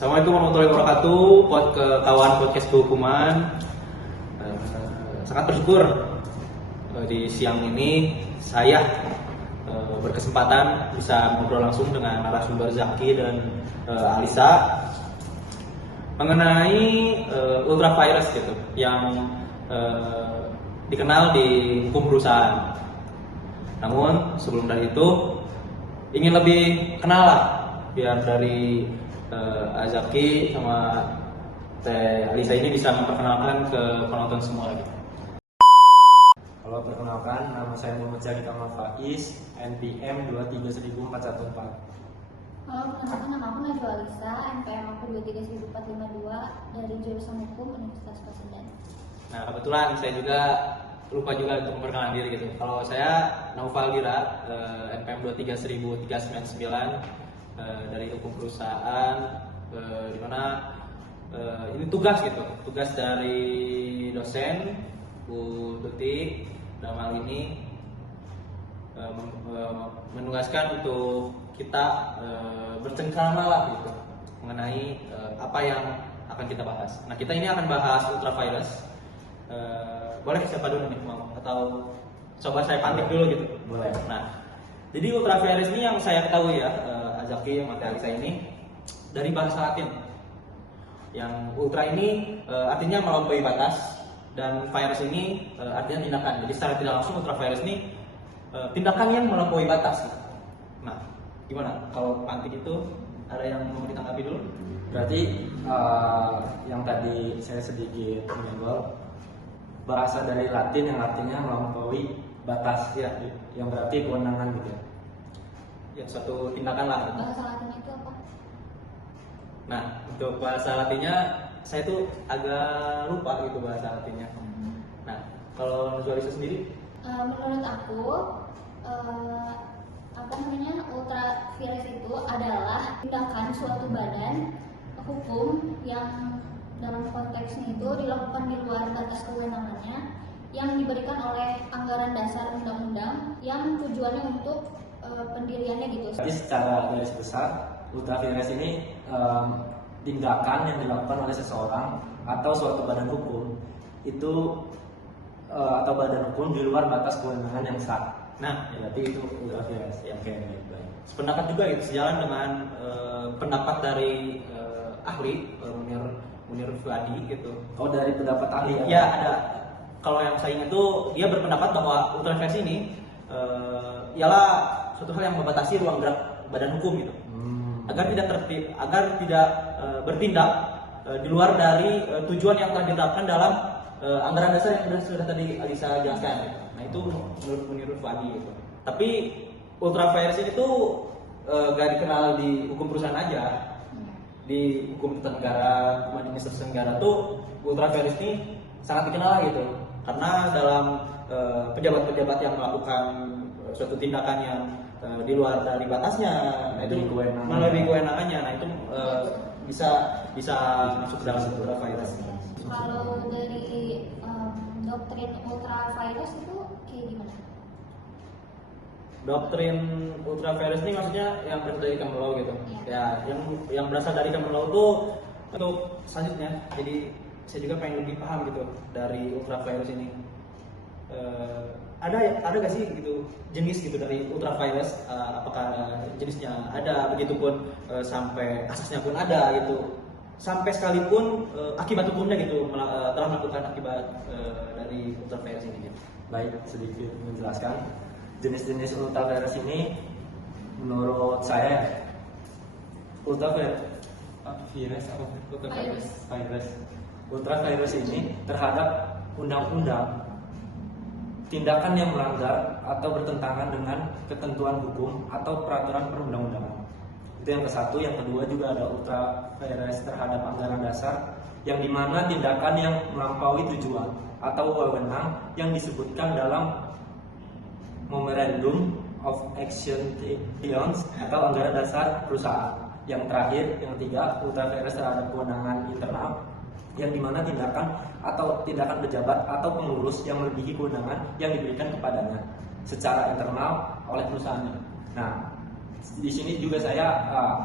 Assalamualaikum warahmatullahi wabarakatuh. Kawan podcast kehukuman, sangat bersyukur di siang ini saya berkesempatan bisa ngobrol langsung dengan narasumber Zaki dan Alisa mengenai ultravirus gitu yang dikenal di hukum perusahaan. Namun sebelum dari itu ingin lebih kenal lah biar dari Azaki sama Teh Alisa ini bisa memperkenalkan ke penonton semua gitu. Halo, perkenalkan, nama saya Muhammad Zaki Kamal Faiz, NPM 2310414. Halo, perkenalkan nama aku Najwa Alisa, NPM aku 23452 dari jurusan Hukum Universitas Pasundan. Nah, kebetulan saya juga lupa juga untuk memperkenalkan diri gitu. Kalau saya Naufal Dira, NPM 23139 dari hukum perusahaan, di mana ini tugas gitu, tugas dari dosen Bu Tuti dalam hal ini menugaskan untuk kita bercengkrama lah gitu mengenai apa yang akan kita bahas. Nah, kita ini akan bahas ultravirus. Boleh siapa dulu nih mau atau coba saya pantik dulu gitu? Boleh. Nah, jadi ultravirus ini yang saya ketahui ya, Azaki sama Teh Alisa ini dari bahasa Latin. Yang ultra ini artinya melampaui batas dan virus ini artinya tindakan. Jadi secara tidak langsung ultravirus ini tindakan yang melampaui batas. Nah, gimana kalau pantik itu ada yang mau ditanggapi dulu? Berarti yang tadi saya sedikit menyenggol, bahasa dari Latin yang artinya melampaui batas, Ya. yang berarti kewenangan gitu ya. Ya, suatu tindakan lah. Bahasa Latinnya itu apa? Nah, untuk bahasa Latinnya saya tuh agak lupa gitu bahasa Latinnya. Nah, kalau Najwa Alisa sendiri? Menurut aku, ultravirus itu adalah tindakan suatu badan hukum yang dalam konteksnya itu dilakukan di luar batas kewenangannya yang diberikan oleh anggaran dasar undang-undang yang tujuannya untuk pendiriannya gitu. Jadi secara garis besar, ultravirus ini tindakan yang dilakukan oleh seseorang atau suatu badan hukum itu atau badan hukum di luar batas kewenangan yang sah. Nah, Berarti itu ultravirus. Ya. Oke, baik. sependapat juga gitu, sejalan dengan pendapat dari ahli Munir Fuadi gitu. Oh, dari pendapat ahli Ya, ada. Kalau yang saya ingat tuh dia berpendapat bahwa ultravirus ini ialah suatu hal yang membatasi ruang gerak badan hukum gitu. Agar tidak bertindak di luar dari tujuan yang telah ditetapkan dalam anggaran dasar yang sudah tadi Alisa jelaskan gitu. Nah, itu menurut Munir Fuadi gitu. Tapi ultravirus ini tuh gak dikenal di hukum perusahaan aja. Di hukum tata negara, hukum administrasi negara tuh ultravirus ini sangat dikenal gitu. Karena dalam pejabat-pejabat yang melakukan suatu tindakan yang di luar dari batasnya, nah itu melalui kewenangannya, nah itu bisa masuk dalam ultravirus. Kalau dari doktrin ultravirus itu kayak gimana? Doktrin ultravirus ini maksudnya yang berasal dari common law gitu. Ya. Ya, yang berasal dari common law itu untuk selanjutnya. Jadi saya juga pengen lebih paham gitu dari ultravirus ini. Ada gak sih gitu jenis gitu dari ultravirus? Apakah jenisnya ada, begitupun sampai asasnya pun ada gitu, sampai sekalipun akibat hukumnya gitu telah melakukan akibat dari ultravirus ini gitu. Baik, sedikit menjelaskan jenis-jenis ultravirus ini. Menurut saya ultravirus ini terhadap undang-undang, tindakan yang melanggar atau bertentangan dengan ketentuan hukum atau peraturan perundang-undangan. Itu yang ke satu. Yang kedua juga ada ultravirus terhadap anggaran dasar, yang dimana tindakan yang melampaui tujuan atau wewenang yang disebutkan dalam Memorandum of Action atau anggaran dasar perusahaan. Yang terakhir, yang ketiga, ultravirus terhadap kewenangan internal, yang dimana tindakan pejabat atau pengurus yang melebihi kewenangan yang diberikan kepadanya secara internal oleh perusahaannya. Nah, Di sini juga saya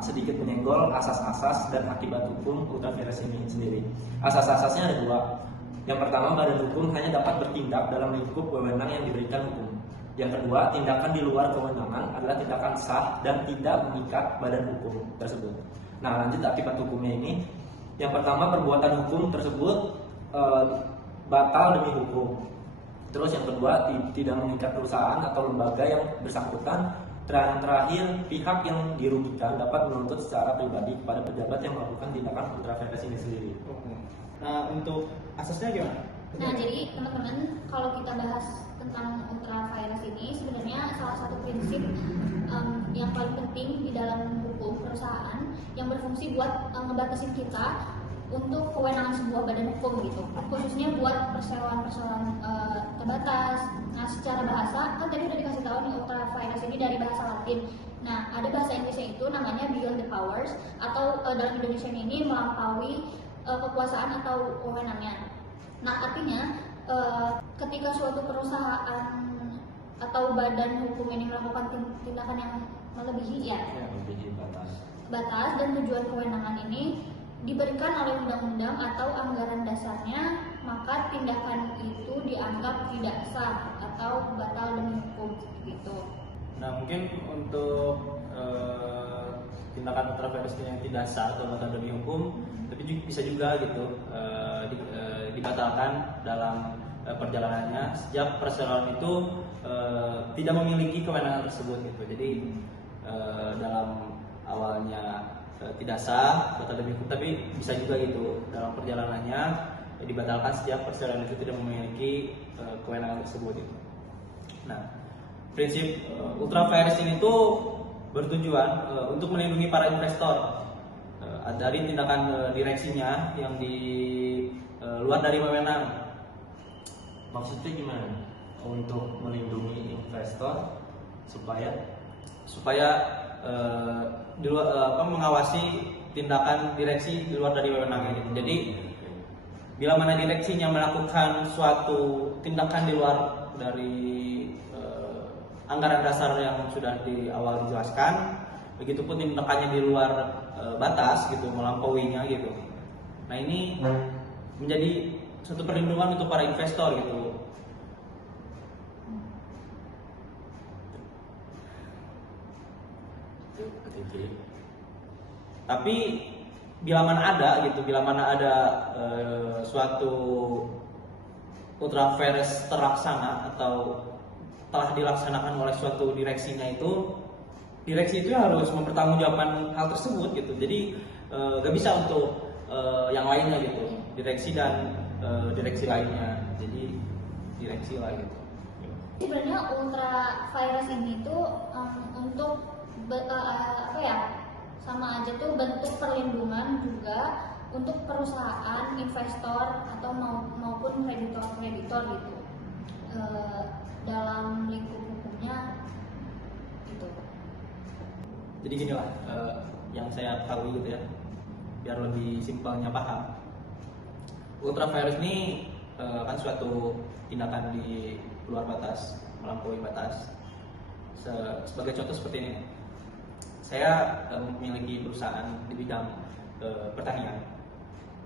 sedikit menyenggol asas-asas dan akibat hukum ultra vires ini sendiri. Asas-asasnya ada dua. Yang pertama, badan hukum hanya dapat bertindak dalam lingkup wewenang yang diberikan hukum. Yang kedua, tindakan di luar kewenangan adalah tindakan sah dan tidak mengikat badan hukum tersebut. Nah, lanjut akibat hukumnya ini. Yang pertama, perbuatan hukum tersebut batal demi hukum. Terus yang kedua, tidak mengikat perusahaan atau lembaga yang bersangkutan. Yang terakhir, pihak yang dirugikan dapat menuntut secara pribadi kepada pejabat yang melakukan tindakan ultra vires ini sendiri. Nah, untuk asasnya gimana? Nah, jadi teman-teman, kalau kita bahas tentang ultra vires ini, sebenarnya salah satu prinsip yang paling penting di dalam hukum perusahaan yang berfungsi buat ngebatasin kita untuk kewenangan sebuah badan hukum gitu, khususnya buat perseroan-perseroan terbatas. Nah, secara bahasa kan tadi udah dikasih tahu nih ultra vires ini dari bahasa Latin. Nah, ada bahasa Inggrisnya itu namanya beyond the powers, atau dalam Indonesia ini melampaui kekuasaan atau wewenangnya. Nah, artinya ketika suatu perusahaan atau badan hukum ini melakukan tindakan yang melebihi Melebihi batas dan tujuan kewenangan ini diberikan oleh undang-undang atau anggaran dasarnya, maka tindakan itu dianggap tidak sah atau batal demi hukum gitu. Nah, mungkin untuk tindakan ultra vires yang tidak sah atau batal demi hukum, tapi bisa juga gitu dibatalkan dalam perjalanannya sejak perseroan itu tidak memiliki kewenangan tersebut gitu. Jadi dalam awalnya tidak sah, batal demi hukum, tapi bisa juga gitu dalam perjalanannya dibatalkan sejak perseroan itu tidak memiliki kewenangan tersebut gitu. Nah, prinsip ultra vires ini tuh bertujuan untuk melindungi para investor dari tindakan direksinya yang di luar dari wewenang. Maksudnya gimana? Untuk melindungi investor supaya mengawasi tindakan direksi di luar dari wewenangnya gitu. Jadi bila mana direksinya melakukan suatu tindakan di luar dari anggaran dasar yang sudah di awal dijelaskan, begitupun tindakannya di luar batas gitu, melampauinya gitu. Nah, ini menjadi suatu perlindungan untuk para investor gitu. Tapi bila mana ada suatu ultra vires terlaksana atau telah dilaksanakan oleh suatu direksinya itu, direksi itu harus mempertanggungjawabkan hal tersebut gitu. Jadi gak bisa untuk yang lainnya gitu, direksi dan direksi lainnya. Jadi direksi lah gitu. Sebenarnya ultra vires ini tuh untuk sama aja tuh bentuk perlindungan juga untuk perusahaan, investor atau maupun kreditor gitu dalam lingkup hukumnya gitu. Jadi gini lah, yang saya tahu gitu ya, biar lebih simpelnya paham. Ultra vires ini kan suatu tindakan di luar batas, melampaui batas. Sebagai contoh seperti ini, saya memiliki perusahaan di bidang pertanian,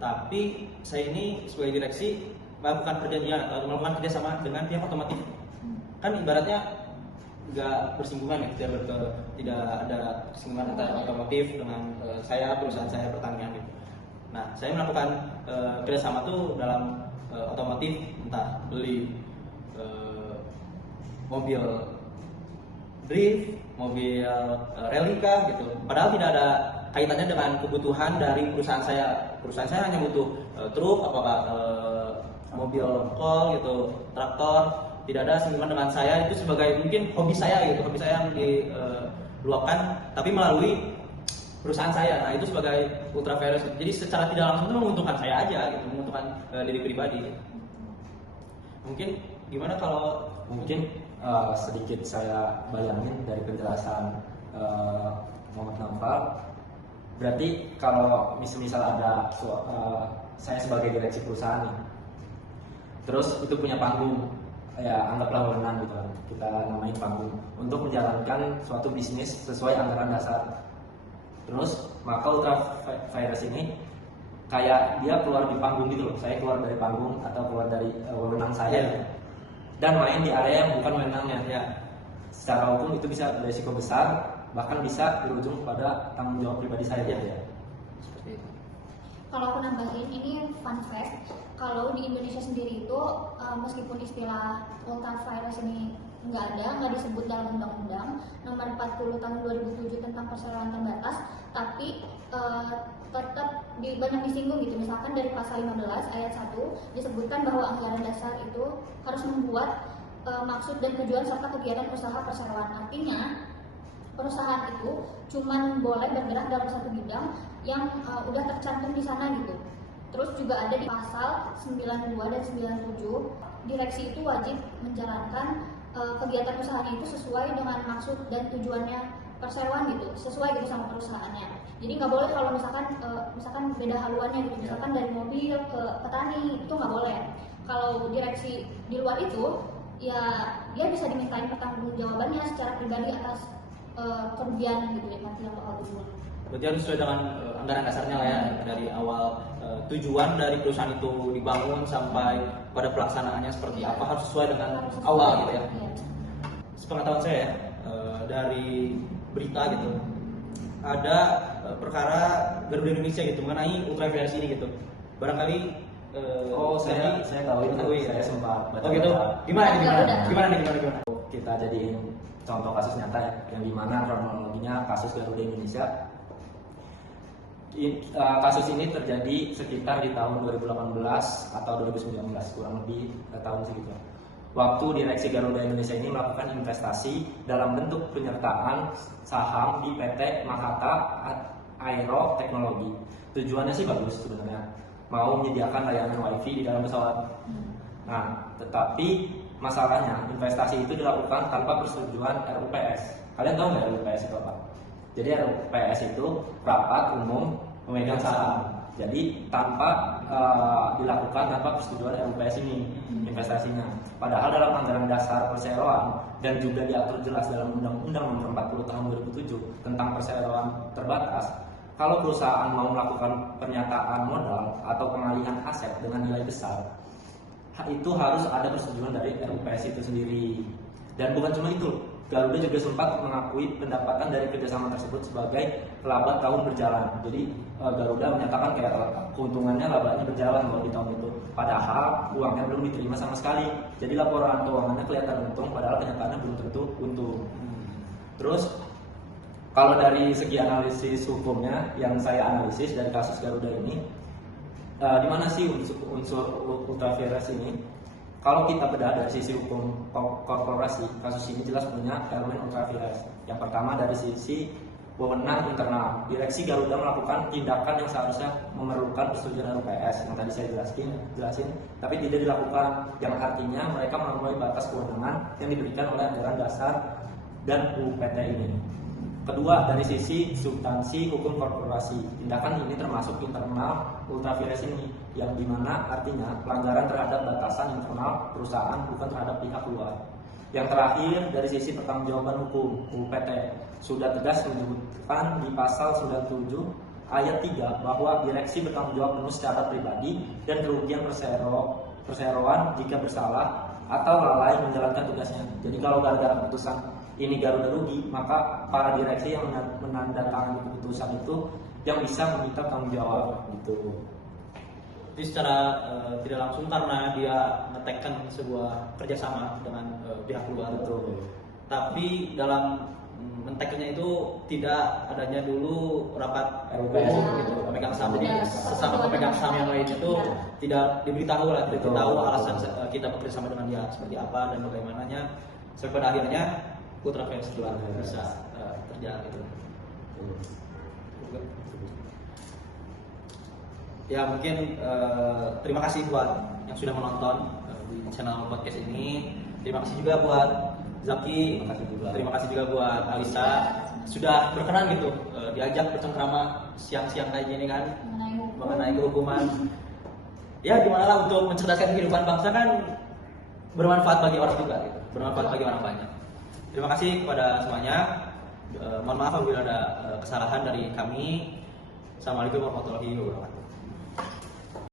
tapi saya ini sebagai direksi melakukan perjanjian atau melakukan kerjasama dengan pihak otomotif. Kan ibaratnya nggak bersinggungan ya, tidak ada kesinambungan antara otomotif dengan perusahaan saya pertanian gitu. Nah, saya melakukan kerjasama tuh dalam otomotif, entah beli mobil drift, mobil relika gitu. Padahal tidak ada kaitannya dengan kebutuhan dari perusahaan saya. Perusahaan saya hanya butuh truk, apakah mobil kol gitu, traktor. Tidak ada singgungan dengan saya, itu sebagai mungkin hobi saya gitu, hobi saya yang diluapkan tapi melalui perusahaan saya. Nah, itu sebagai ultra vires. Jadi secara tidak langsung itu menguntungkan saya aja gitu, menguntungkan diri pribadi. Mungkin gimana kalau sedikit saya bayangin dari penjelasan Muhammad Naufal. Berarti kalau misal ada saya sebagai direksi perusahaan nih, terus itu punya panggung ya anggaplah wewenang gitu kan, kita namain panggung, untuk menjalankan suatu bisnis sesuai anggaran dasar. Terus maka ultravirus ini kayak dia keluar di panggung gitu loh, saya keluar dari panggung atau keluar dari wewenang saya dan main di area yang bukan wewenangnya. Ya. Secara hukum itu bisa beresiko besar, bahkan bisa berujung pada tanggung jawab pribadi saya. Ya. Ya. Seperti itu. Kalau aku nambahin, ini fun fact, kalau di Indonesia sendiri itu meskipun istilah ultravirus ini nggak disebut dalam Undang-Undang Nomor 40 Tahun 2007 tentang perseroan terbatas, tapi tetap banyak disinggung gitu. Misalkan dari pasal 15 ayat 1 disebutkan bahwa anggaran dasar itu harus membuat maksud dan tujuan serta kegiatan usaha perseroan. Artinya perusahaan itu cuman boleh bergerak dalam satu bidang yang udah tercantum di sana gitu. Terus juga ada di pasal 92 dan 97, direksi itu wajib menjalankan kegiatan usahanya itu sesuai dengan maksud dan tujuannya perseroan gitu, sesuai gitu sama perusahaannya. Jadi nggak boleh kalau misalkan beda haluannya gitu, misalkan dari mobil ke petani itu nggak boleh. Kalau direksi di luar itu, ya dia bisa dimintain pertanggungjawabannya secara pribadi atas kerugian gitu ya nanti yang bakal dibuat. Berarti harus sesuai dengan anggaran dasarnya lah ya, dari awal tujuan dari perusahaan itu dibangun sampai pada pelaksanaannya seperti apa, harus sesuai dengan awal gitu ya. Sepengetahuan saya ya, dari berita gitu, ada perkara Garuda Indonesia gitu mengenai ultravirus ini gitu. Barangkali saya tahu itu, ya. saya sempat baca. Oh gitu. Gimana? Kita jadiin contoh kasus nyata ya, yang dimana kronologinya kasus Garuda Indonesia. Kasus ini terjadi sekitar di tahun 2018 atau 2019, kurang lebih tahun segitu. Waktu direksi Garuda Indonesia ini melakukan investasi dalam bentuk penyertaan saham di PT Makata Aero Teknologi. Tujuannya sih bagus sebenarnya, mau menyediakan layanan wifi di dalam pesawat. Nah, tetapi masalahnya investasi itu dilakukan tanpa persetujuan RUPS. Kalian tahu nggak RUPS itu apa? Jadi RUPS itu rapat umum pemegang saham. Jadi tanpa dilakukan tanpa persetujuan RUPS ini investasinya. Padahal dalam anggaran dasar perseroan dan juga diatur jelas dalam Undang-Undang Nomor 40 Tahun 2007 tentang perseroan terbatas, kalau perusahaan mau melakukan pernyataan modal atau pengalihan aset dengan nilai besar, itu harus ada persetujuan dari RUPS itu sendiri. Dan bukan cuma itu, Garuda juga sempat mengakui pendapatan dari kerjasama tersebut sebagai laba tahun berjalan. Jadi Garuda menyatakan kayak keuntungannya labanya berjalan loh di tahun itu, padahal uangnya belum diterima sama sekali. Jadi laporan keuangannya kelihatan untung, padahal kenyataannya belum tentu untung. Terus kalau dari segi analisis hukumnya yang saya analisis dari kasus Garuda ini, di mana sih unsur ultravirus ini? Kalau kita bedah dari sisi hukum korporasi, kasus ini jelas punya elemen ultravirus. Yang pertama dari sisi wewenang internal, direksi Garuda melakukan tindakan yang seharusnya memerlukan persetujuan RUPS yang tadi saya jelasin, tapi tidak dilakukan, yang artinya mereka melampaui batas kewenangan yang diberikan oleh anggaran dasar dan UPT ini. Kedua, dari sisi substansi hukum korporasi, tindakan ini termasuk internal ultravirus ini, yang dimana artinya pelanggaran terhadap batasan internal perusahaan, bukan terhadap pihak luar. Yang terakhir, dari sisi pertanggungjawaban hukum, UPT sudah tegas menyebutkan di pasal 97 ayat 3 bahwa direksi bertanggung jawab penuh secara pribadi dan kerugian perseroan jika bersalah atau lalai menjalankan tugasnya. Jadi kalau gara-gara keputusan ini Garuda rugi, maka para direksi yang menandatangani keputusan itu yang bisa meminta tanggung jawab gitu. Jadi secara tidak langsung karena dia ngetekkan sebuah kerjasama dengan pihak luar itu, tapi dalam mentekannya itu tidak adanya dulu rapat RUPS gitu, pemegang saham. Jadi sesama pemegang saham yang lain itu tidak diberitahu lah, diberitahu alasan kita bekerjasama dengan dia seperti apa dan bagaimananya, sampai pada akhirnya ultravirus itu bisa terjadi gitu. Ya mungkin terima kasih buat yang sudah menonton di channel podcast ini. Terima kasih juga buat Zaki. Terima kasih juga buat Alisa sudah berkenan gitu diajak bercengkrama siang-siang kayak gini kan mengenai kehukuman. Ya gimana lah untuk mencerdaskan kehidupan bangsa kan bermanfaat bagi orang juga gitu. Bermanfaat bagi orang banyak. Terima kasih kepada semuanya. Mohon maaf apabila ada kesalahan dari kami. Assalamualaikum warahmatullahi wabarakatuh.